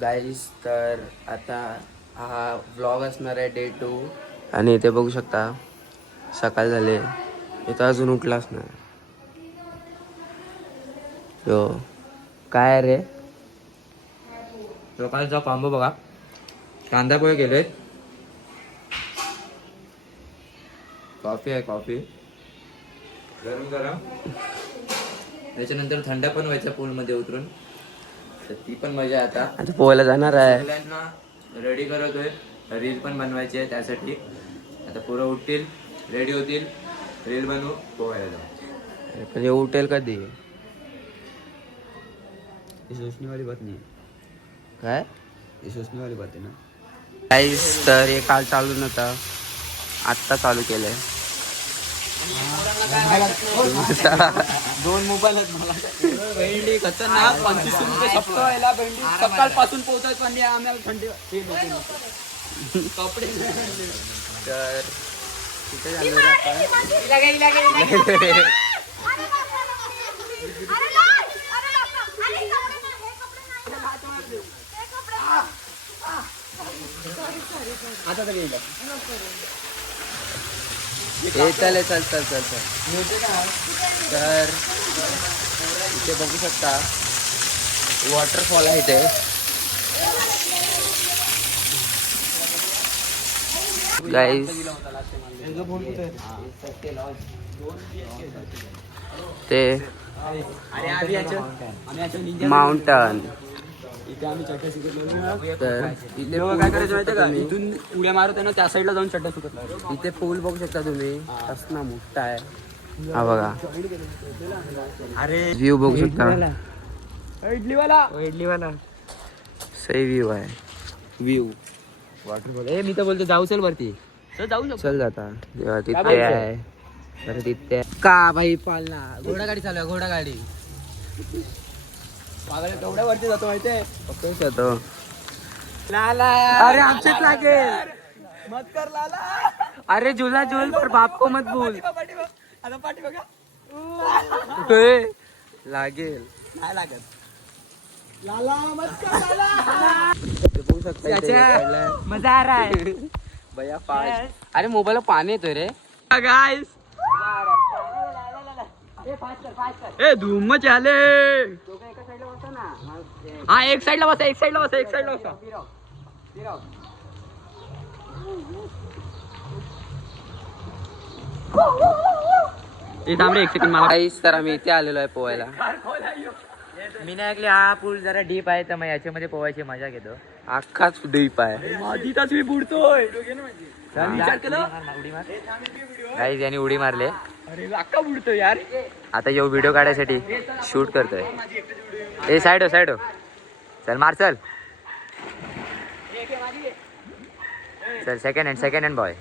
गाईस तर आता हा व्लॉग असणार आहे डे 2 आणि इथे बघू शकता सकाळ झाले इथं अजून उठलाच नाही. यो काय रे सकाळचा कॉम्बो बघा. कांदा पोहे केले, कॉफी आहे कॉफी गरम गरम, त्याच्यानंतर थंड पण व्हायचा पूलमध्ये उतरून, तर ती पण मजा आहे. आता पोहायला जाणार आहे. सगळ्यांना रेडी करतोय, रील पण बनवायची आहे त्यासाठी. आता पोरं उठतील, रेडी होतील, रील बनवू, पोहायला जाऊ. पण उठेल कधी? सोचने वाली बात नहीं काय ये सोचने वाली बात है ना. काहीच तर हे काल चालू नव्हता, आत्ता चालू केलंय. दोन मोबाईल आहेत मला. भेंडी खतरनाक 25 रुपये सप्ताहाला भेंडी सकाळपासून पोहोचत पण आम्हाला थंडी कपडे. तर तिथे आता तरी येईल. चल चल चल चल चल. तर इथे बघू शकता वॉटरफॉल आहे इथे. गाईस ते माउंटन. तर इथे काय करायचं माहिती का, इथून उड्या मारत आहे ना त्या साईडला जाऊन चड्डा सुकत लावायचा. इथे पूल बघू शकता तुम्ही, असना मोठा आहे हा बघा. अरे व्ह्यू बघू शकता, इडलीवाला सही व्ह्यू आहे. View waterfall. ए मी तर बोलतो जाऊ चल वरती, चल जाऊ शकतो. चल जाता तिथे आहे. तर तिथे का भाई पालना घोडागाडी चालू आहे, घोडागाडी. पागल तेवढ्या वरती जातो माहितीये. पकडूच जातो. लाला अरे आमचेच लागेल. मत कर लाला. अरे झुला झुल पर बाप को मत बोल. आता पाठी बघा. लागेल नाही लागत. लाला मत कर लाला. ते बघू शकता इथे पडलंय. मजा आ रहा है भैया फास्ट. अरे मोबाईलला पाणी येतोय रे गाइस. ए धूम मचाले. हा एक साइडला बसा, एक साइडला बसा, एक साइडला बसा. ए थांब रे एक सेकंड मला. काहीच तर आम्ही इथे आलेलो आहे पोहायला. मी नाही ऐकले हा पूल जरा डीप आहे तर मग याच्यामध्ये पोहायची मजा घेतो. अख्खाच डीप आहे. माझी तास मी बुडतोय. काहीच यांनी उडी मारले. अरे अक्का बुडतोय यार. आता यो व्हिडिओ काढायसाठी शूट करतोय. ए साइड हो चल मार चल. चल सेकंड हँड बॉय.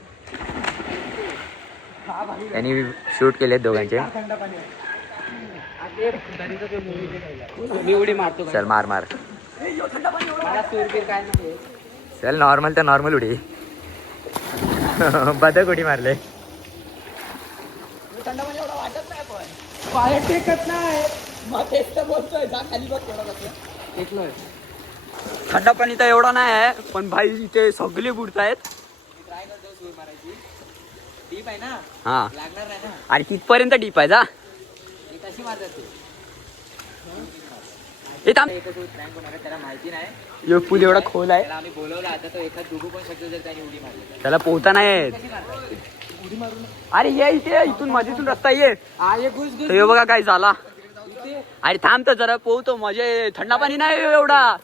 यांनी शूट केले दोघांचे. मी उडी मारतो. चल मार. चल नॉर्मल तर नॉर्मल उडी. बदक उडी मारले. पाय टेकत नाही. मग तेच तर बोलतोय, जा खाली बघ केवढा टेकलोय. थंड पाणी तर एवढा नाही आहे, पण भाई इथे सगळे बुडतायत. डीप आहे ना. हा लागणार नाही ना. आणि तिथपर्यंत डीप आहे जा. कशी मारतात हे थांब. त्याला माहिती नाही. यो पूल एवढा खोल आहे, त्याला आम्ही बोलवलं. आता तो एखाद डुबू पण शकतो जर त्याने उडी मारली. त्याला पोहता नाही येत. अरे ये इथे, इथून मधीतून रस्ता ये. तर हे बघा काय झाला. अरे थांब तर जरा पोहतो. म्हणजे थंड पाणी नाही एवढा.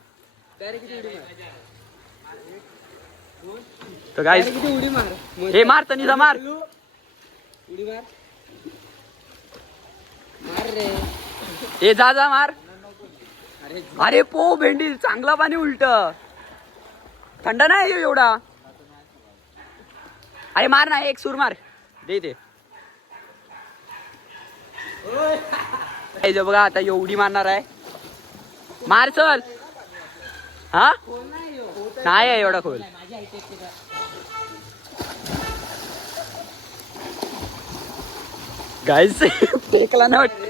तर काय उडी मार. हे मार तनी जा मार. उडी मार. मार रे. हे जा मार. अरे पो भेंडी चांगला पाणी उलट. थंड नाही एवढा. अरे मार ना एक सूर मार दे. बघा आता एवढी मारणार आहे. मार चल. हा नाही आहे एवढा खोल. गाईस टेकला नाही वाटत.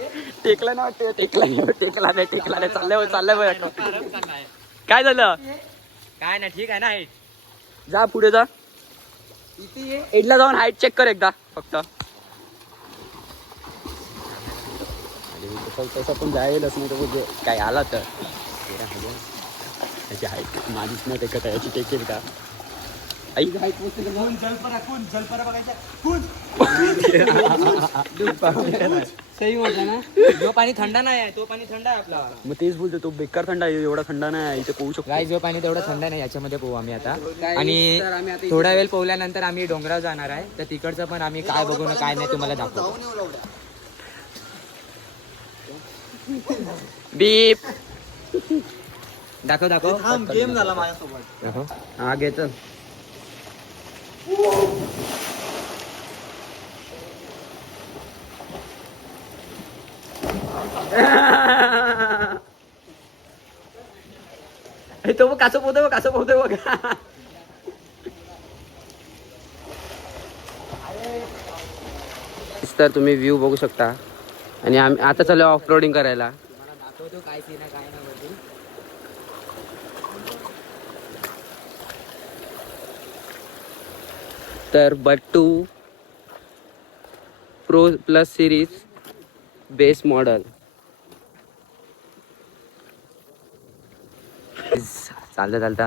चाललंय काय झालं? काय ना ठीक आहे ना हाईट. जा पुढे जा. एडला जाऊन हाईट चेक कर एकदा फक्त. तसं पण जायलाच नाही तर काय आला तर त्याची हाईट माझीच नाही ते याची टेकेल का? आई सही होता ना. जो पाणी थंड नाही आहे तो पाणी थंड आहे आपला. मग तेच बोलतो तो बेकार थंड आहे, एवढा थंड नाही इथे पोहू शकतो. गाय जो पाणी तेवढं थंड नाही याच्यामध्ये पोहू आम्ही आता. आणि थोडा वेळ पोहल्यानंतर आम्ही डोंगरावर जाणार आहे तर तिकडचं पण आम्ही काय बघू ना काय नाही तुम्हाला दाखवतो. बीप दाखव दाखव. गेम झाला माझ्यासोबत. हा घेत तो बघ कसं पोहतोय, कसं पोहतोय बघ. तर तुम्ही व्ह्यू बघू शकता. आणि आम्ही आता चालू ऑफ रोडिंग करायला. तुम्हाला दाखवतो काय सीन आहे काय नाही वरती. तर बट्टू pro plus series base model. चालता चालता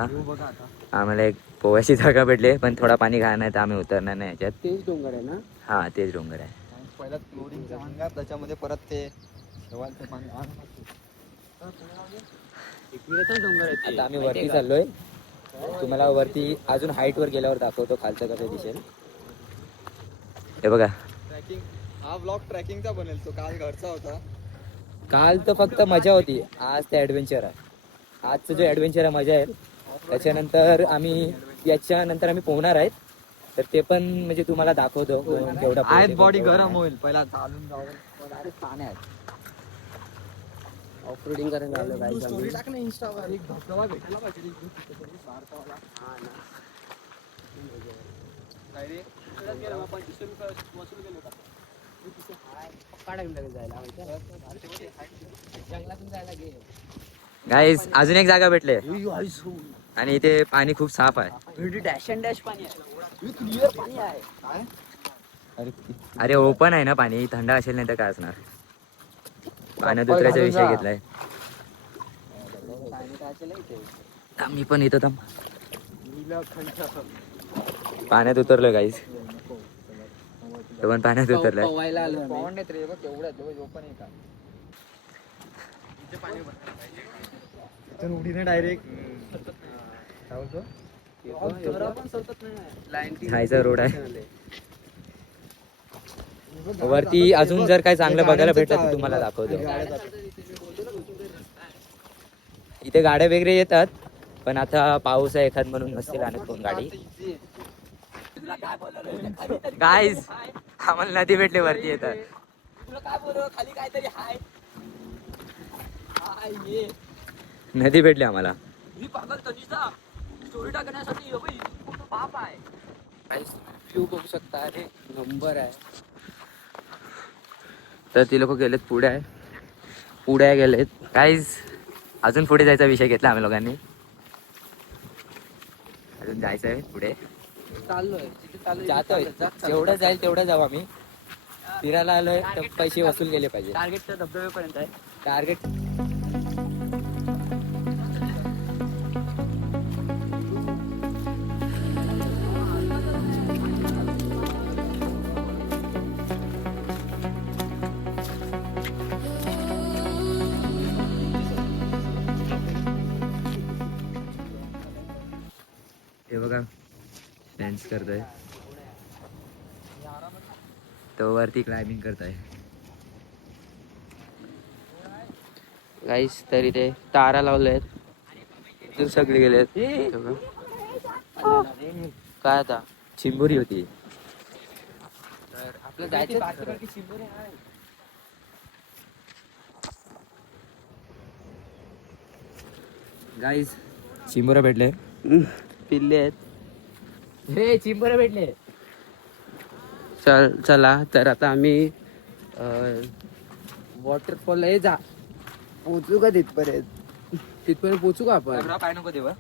आम्हाला एक पोहायची जागा भेटली पण थोडा पाणी घाण आहे तर आम्ही उतरणार नाही याच्यात. तेच डोंगर आहे ना? हा तेच डोंगर आहे. पहिला क्लोरिनचा अंगार त्याच्यामध्ये परत ते शेवाळचं पाणी. डोंगर आहे आता आम्ही वरती चाललोय. तुम्हाला वरती अजून हाईट वर गेल्यावर दाखवतो खालचं कसं दिसेल. हे बघा ट्रॅकिंग. हा ब्लॉग ट्रॅकिंगचा बनेल. तो काल घरचा होता. काल तर फक्त मजा होती, आज ते ॲडव्हेंचर आहे. आजचं जो ॲडव्हेंचर आहे मजा आहे. त्याच्यानंतर याच्यानंतर आम्ही पोहणार आहेत तर ते पण म्हणजे तुम्हाला दाखवतो केवढा आहेत. बॉडी गरम होईल पहिला चालून जाऊन. पाण्यात. ऑफ रोडिंग करायला आलो काय स्टोरी टाक ना इंस्टावर. एक धबधबा भेटायला पाहिजे. गाईस अजून एक जागा भेटले आणि इथे पाणी खूप साफ आहे. डॅश अँड डॅश पाणी आहे, क्लिअर पाणी आहे. अरे ओपन आहे ना पाणी, थंड असेल नाही तर काय असणार. पाण्यात उतरायचा विषय घेतलाय. मी पण इथं थांब. पाण्यात उतरलोय गाईस. तो पण पाण्यात उतरलाय. पोहायला आलो आम्ही. उडीने डायरेक्ट खायचा रोड आहे. वरती अजून जर काय चांगलं बघायला भेटलं तर तुम्हाला दाखवतो. इथे गाड्या वगैरे येतात पण आता पाऊस आहे एखाद म्हणून नसतील आणत कोण गाडी. गाईज आम्हाला नदी भेटली वरती येतात. खाली काहीतरी हाय. नदी भेटली आम्हाला. मी पागल तनिषा स्टोरी टाकण्यासाठी पूर्ण बाप आहे. व्ह्यू बघू शकता. अरे नंबर आहे. तर ती लोक गेलेत पुढे गेलेत. गाईज अजून पुढे जायचा विषय घेतला आम्ही लोकांनी. अजून जायचं आहे पुढे. चाललोय जातोय जेवढं जाईल तेवढं जाऊ आम्ही. फिरायला आलोय तर पैसे वसूल केले पाहिजे. टार्गेट तर धबधब्यापर्यंत आहे. टार्गेट हे बघा डान्स करतोय तो वरती क्लाइम्बिंग करतोय. गाईस तर इथे तारा लावलेत. इथून सगळे गेलेत. काय आता चिंबोरी होती. तर आपलं जायचं. गाईज चिंबोरा भेटले. पिल्ले आहेत. हे चिंबोरा भेटले. चला तर आता आम्ही वॉटरफॉल आहे. जा पोचू का तिथपर्यंत. तिथपर्यंत पोचू का आपण? पाय नको देवा.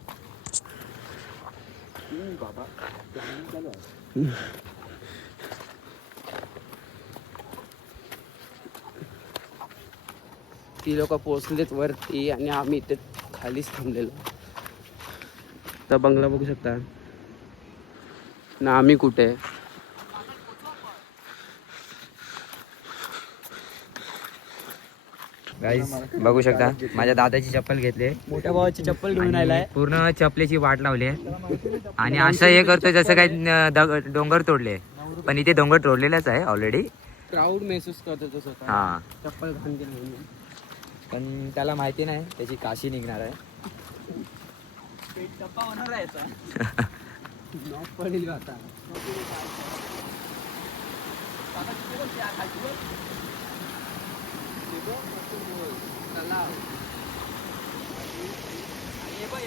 ती लोक पोहोचलेत वरती आणि आम्ही इथे खालीच थांबलेलो. तर बंगला बघू शकता ना. आम्ही कुठे गाईस बघू शकता माझ्या दादाची चप्पल घेतली. मोठ्या भावाची चप्पल घेऊन आलाय. पूर्ण चपलेची वाट लावली आणि असं हे करतोय जसं काही डोंगर तोडले, पण इथे डोंगर तोडलेलाच आहे ऑलरेडी. प्राऊड महसूस करतो तो स्वतः. हा, चप्पल घाण केली म्हणून. पण त्याला माहिती नाही त्याची काशी निघणार आहे. टप्पा होणार आहे याचा. नॉक पडेल आता.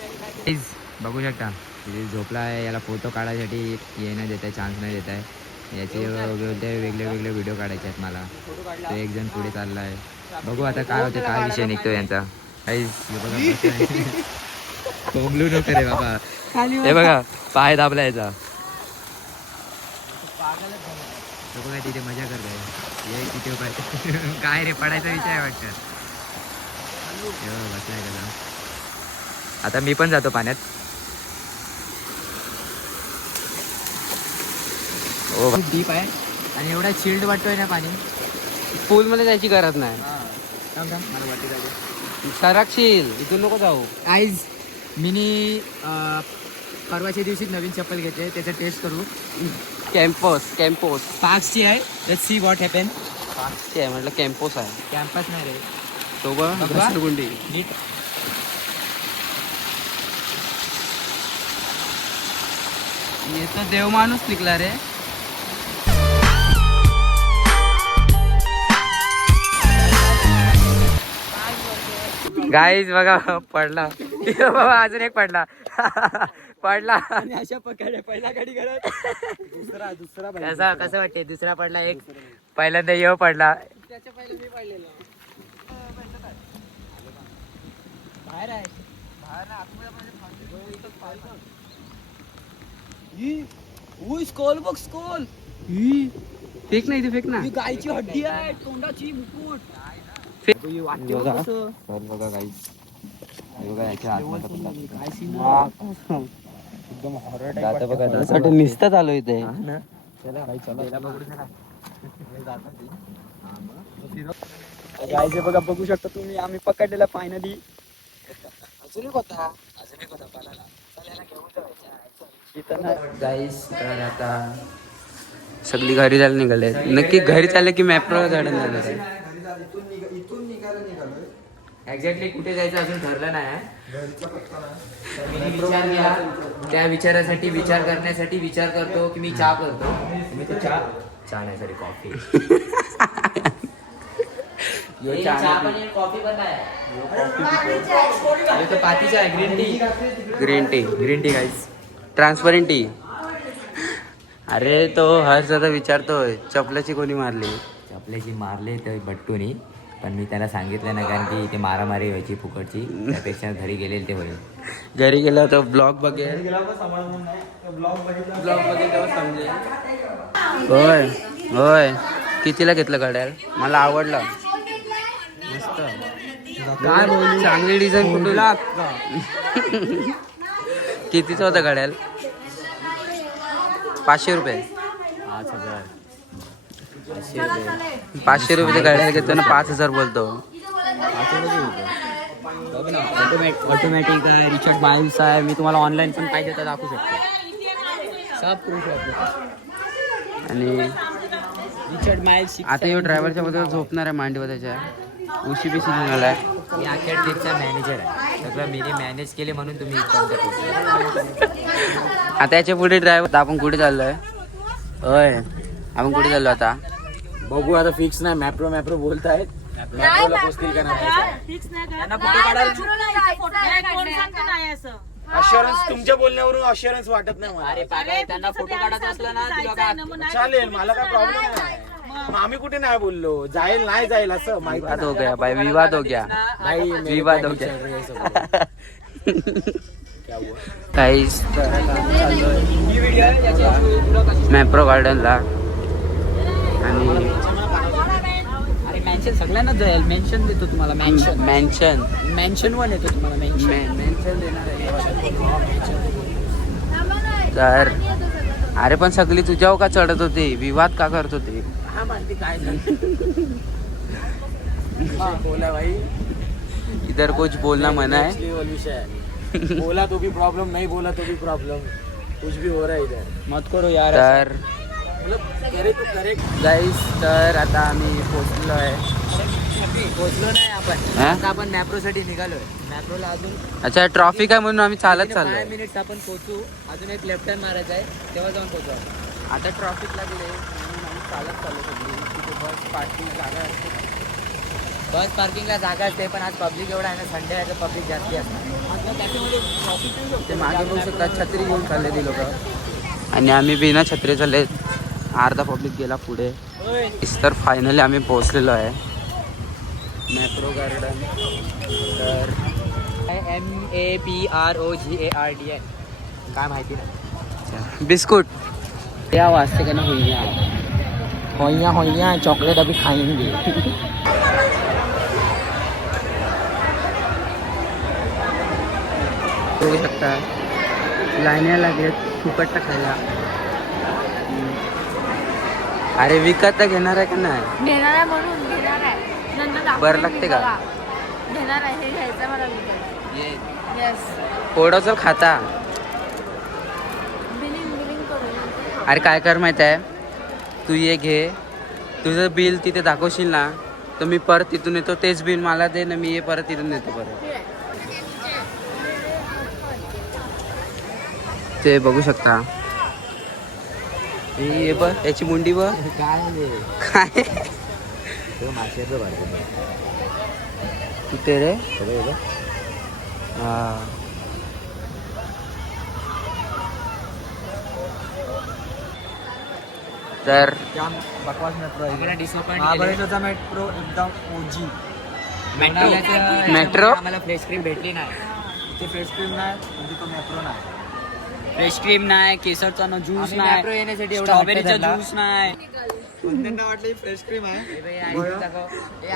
Guys, बघू शकता तिथे झोपला आहे. याला फोटो काढायसाठी येणं देत आहे, चान्स नाही देत आहे. याचे वेगळे वेगळे व्हिडिओ काढायचे आहेत मला. तो एक जण पुढे चालला आहे. बघू आता काय होते, काय विषय निघतो यांचा. कोंबलू नको रे बाबा. हे बघा पाय दाबला याचा. लोक काय तिथे मजा करताय. ये तिथे काय रे पडायचा विषय आहे वाटतं. बसलाय त्याला. आता मी पण जातो पाण्यात. हो डीप आहे आणि एवढा चिल्ड वाटतोय ना पाणी. पूल मध्ये जायची गरज नाही. मला वाटतं सरकशील इथून नको जाऊ. आईज मिनी परवाच्या दिवशी नवीन चप्पल घेतले, त्याचं टेस्ट करू. कॅम्पोस पार्क्सची आहे. Let's see what happen. पाचशे आहे म्हटलं. कॅम्पोस आहे. कॅम्पस नाही रे. तो घसरगुंडी. नीट येतो देव माणूस निघला रे. गाईज बघा पडला. बाबा अजून एक पडला. पडला. आणि अशा प्रकारे पहिला गाडी करत दुसरा कसं वाटते. दुसरा पडला. एक पहिल्यांदा येऊ पडला. त्याच्या पहिले मी पडलेलो. बाहेर आहे. बाहेर ना स्कोल बघ स्कोल. फेक नाही ते फेक ना. गायची हड्डी आहे. तोंडाची मुकुट. बघा गाईज एकदम हॉरर निसतात आलो इथे. गायचे बघा बघू शकता तुम्ही. आम्ही पकडलेला फायनली. अजून एक होता. गाईज तर आता सगळी घरी जायला निघाले. नक्की घरी चालले की मॅप्रो झाडून जाणार आहे. एक्झॅक्टली कुठे जायचं अजून ठरलं नाही. मी विचार केला, त्या विचारासाठी विचार करण्यासाठी विचार करतो की मी चहा करतो. मी तो चहा नाही सॉरी कॉफी. कॉफी पण नाही. तो पातीचा आहे. Green tea guys. Transparent T. अरे तो हर्ष आता विचारतोय चपलाची कोणी मारली. चपल्याची मारले तर बट्टूनी, पण मी त्याला सांगितलं ना कारण की इथे मारामारी व्हायची फुकटची. त्यापेक्षा घरी गेलेले ते होईल. घरी गेला तर ब्लॉग बघेल. ब्लॉग बघेल तेव्हा समजेल. होय होय. कितीला घेतलं घड्याळ. मला आवडलं. मस्त. काय बोलू. चांगली डिझाईन कुठून. कितीचं होतं घड्याळ. 500 रुपये. 500 रुपये घड्याळ घेतो ना. 5000 बोलतो. ऑटोमॅटिक आहे. रिचर्ड माइल्स आहे. मी तुम्हाला ऑनलाईन पण पाहिजे तर दाखवू शकतो. सब प्रूफ आहे. आणि रिचर्ड माइल्स. आता यो ड्रायव्हरच्या बद्दल झोपणार आहे मांडीवर त्याच्या. उशी बिशी घेऊन आलाय. मी अख्या ट्रिपचा मॅनेजर आहे. सगळं मी मॅनेज केले म्हणून तुम्ही इथपर्यंत. आता याच्या पुढे ड्रायव्हर. आपण कुठे चाललोय. होय आपण कुठे चाललो आता. बघू आता फिक्स नाही. मॅप्रो बोलतायत. अश्युरन्स तुमच्या बोलण्यावरून अश्युरन्स वाटत नाही मला. त्यांना फोटो काढायचा असला ना चालेल मला काय प्रॉब्लेम नाही. आम्ही कुठे नाही बोललो जाईल नाही जाईल असं माहिती विवाद हो गया भाई, विवाद हो गया, विवाद हो गया. काहीच मॅप्रो गार्डनला आणि अरे मॅन्शन सगळ्यांनाच जाईल. मेन्शन देतो तुम्हाला. मॅन्शन मॅन्शन वन येतो तुम्हाला. मेन्शन देणार आहे. तर अरे पण सगळी तुझ्यावर का चढत होते, विवाद का करत होते? हा माहिती काय बोला भाई, इधर कुछ बोलना मना है. विषय है. बोला तो भी प्रॉब्लम, नहीं बोला तो भी प्रॉब्लम, कुछ भी हो रहा है इधर. मत करो यार. तर मतलब करे तो करे. गाईस, तर आता आम्ही पोचलो आहे. पोहोचलो नाही आपण. हा? आता आपण मॅप्रो साठी निघालोय. मॅप्रोला अजून अच्छा, ट्रॉफिक आहे म्हणून आम्ही चालत 5 चाललोय. मिनिट्स आपण पोहोचू. अजून एक लेफ्ट टर्न मारायचा आहे, तेव्हा जाऊन पोहोचू. आता ट्रॉफिक लागले म्हणून आम्ही चालत चाललो सगळी. तिथे बस पार्किंग जागा असते. बस पार्किंगला जागा असते, पण आज पब्लिक एवढा आहे ना, संडे आहे तर पब्लिक जास्ती असणार. ते मागे बघू शकतात, छत्री घेऊन चालले ती लोक. आणि आम्ही बिना छत्री चालले. अर्धा पब्लिक गेला पुढे. तर फायनली आम्ही पोहोचलेलो आहे मॅप्रो गार्डन. तर MAPROGARDN काय माहिती नाही. बिस्कुट या वाजते का ना होईया. होईया चॉकलेट अभी खाएंगे. बघू शकता लाईन्या लागलेत फुकट खायला. अरे विकत तर घेणार आहे का नाही? घेणार आहे म्हणून घेणार आहे. नंतर दाखवेन बरं मी लागते का? बघा. घेणार आहे, हे घ्यायचं मला विकत. येस. थोडंसं खाता. बिलिंग करू. अरे काय कर माहिती आहे, तू ये घे, तुझं बिल तिथे दाखवशील ना, तर मी परत तिथून येतो, तेच बिल मला दे ना, मी ये परत तिथून येतो परत. ते बघू शकता. हे बघ, याची मुंडी बघ काय कुठे रे. हा तर बकवास मेट्रो आहे. डिसअपॉइंट महाबळेश्वरचा मेट्रो एकदम ओजी. मेट्रो? आम्हाला फ्रेश क्रीम भेटली नाही. इथे फेस क्रीम नाही म्हणजे तो मेट्रो नाही. फ्रेश क्रीम नाही, केसरचा ना ज्यूस आम्ही नाही, मॅप्रो येण्यासाठी एवढा स्ट्रॉबेरीचा हट्ट धरला. ज्यूस नाही. त्यांना वाटलं ही फ्रेश क्रीम आहे.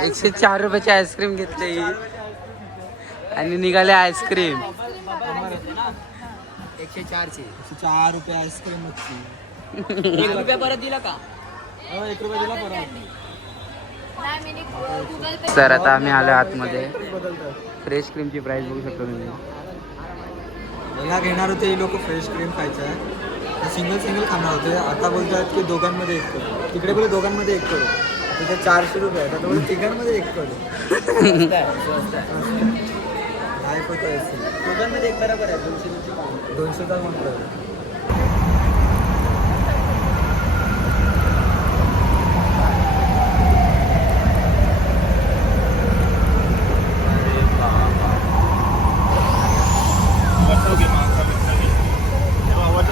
104 रुपयाची आईस्क्रीम घेतली आणि निघाले आईस्क्रीम. 104 ची. 4 रुपये आईस्क्रीम होती. 1 रुपया परत दिला का? 1 रुपया दिला परत. नाही, मी गुगल पे. तर आता आम्ही आलो आतमध्ये. फ्रेश क्रीमची प्राइस बघू शकतो तुम्ही. मला घेणार होते ही लोक फ्रेश क्रीम खायचं आहे, सिंगल खाणार होते. आता बोलतात की दोघांमध्ये एक करू. तिकडे बोलले दोघांमध्ये एक करू. तिथे 400 रुपये आहे. आता बोलले तिघांमध्ये एक करू. काय होतं दोघांमध्ये एक बरोबर आहे. 200चा म्हणतो.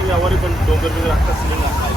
यावर पण डोंगर बिगर अख्खा सिलिंग आहे.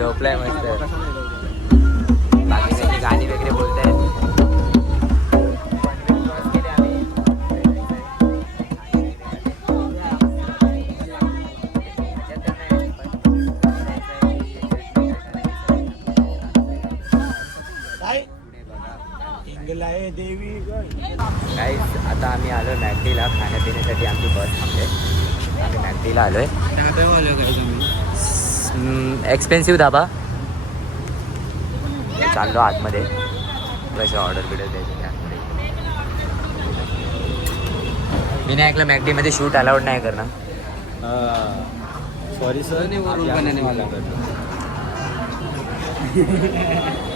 झोपलाय मस्त. बाकी काही गाणी वगैरे बोलतायत. काहीच आता आम्ही आलो मॅकडीला खाण्यापिण्यासाठी. आमची बस थांबते. आम्ही मॅकडीला आलोय. एक्सपेन्सिव्ह धाबा. चाललो आतमध्ये. कसे ऑर्डर बिर्डर द्यायचे त्यामध्ये. मी नाही ऐकलं मॅगडीमध्ये शूट अलाउड नाही करणार. सॉरी सर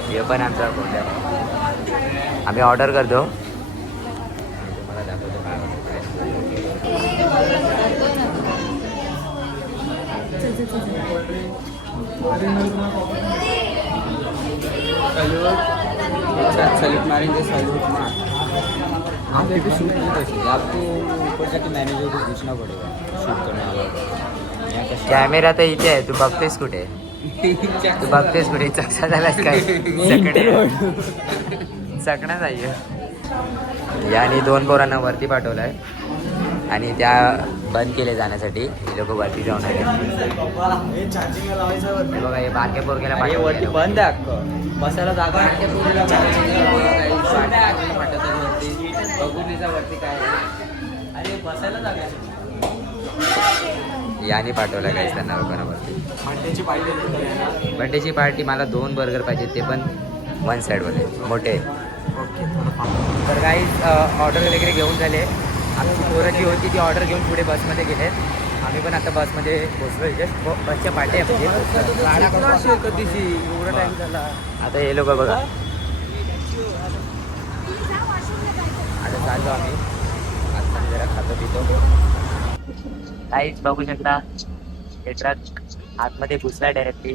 हे पण आमचा प्रॉब्लेम. आम्ही ऑर्डर करतो. तुम्हाला दाखवतो काय सैल्यूट मारेंगे, सैल्यूट मार. आप एक शूट नहीं कर सकते, आपको ऊपर जाके मैनेजर को पूछना पड़ेगा शूट करने वाला. कॅमेरा तर इथे आहे. तू बघतेस कुठे? तू बघतेस कुठे? चकसा झालास काय? चकणा जाईल. याने 2 पोरांना वरती पाठवलाय आणि त्या बंद केले जाण्यासाठी. हे लोक वरती जाऊन आले. हे बघा हे बारक्या पोरग्याला वरती बंद आहे अख्खं, बसायला जागा आहे. बघून वरती काय अरे बसायला जागा आहे. याने पाठवला काय त्यांना लोकांना वरती. बड्डेची पार्टी. मला 2 बर्गर पाहिजे, ते पण 1 साईडवाले मोठे. तर काही ऑर्डर वगैरे घेऊन झाले. आमची पोरं जी होती ती ऑर्डर घेऊन पुढे बसमध्ये गेले. आम्ही पण आता बसमध्ये पोचलो. जस्ट बसच्या पाठी आहे म्हणजे कधीशी एवढा टाइम झाला. आता हे लोक बघा. आता चाललो आम्ही आता जरा खातो पितो. काहीच बघू शकता थिएटरात आतमध्ये घुसला डायरेक्टली.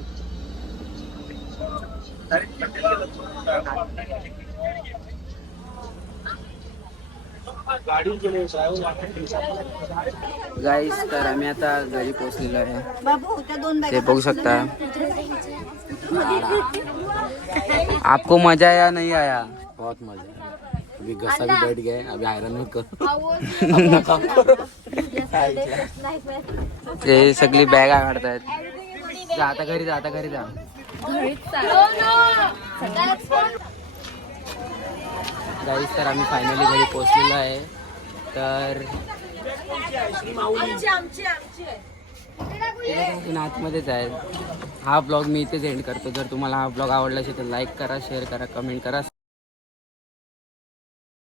गाईस तर आम्ही आता घरी पोहोचलेलो आहे. बाबू त्या 2 ते बघू शकता. आपको मजा आया नहीं आया? बहुत मजा है. अभी गस्सा भी बैठ गए. अभी आयरन मत करो. ते सगळी बॅगा काढतायत. जा आता घरी जा, आता घरी जा. गाईस तर आम्ही फायनली घरी पोहोचलेलो आहे. तर आतमध्येच आहे. हा ब्लॉग मी इथेच एंड करतो. जर तुम्हाला हा ब्लॉग आवडला असेल तर लाईक करा, शेअर करा, कमेंट करा,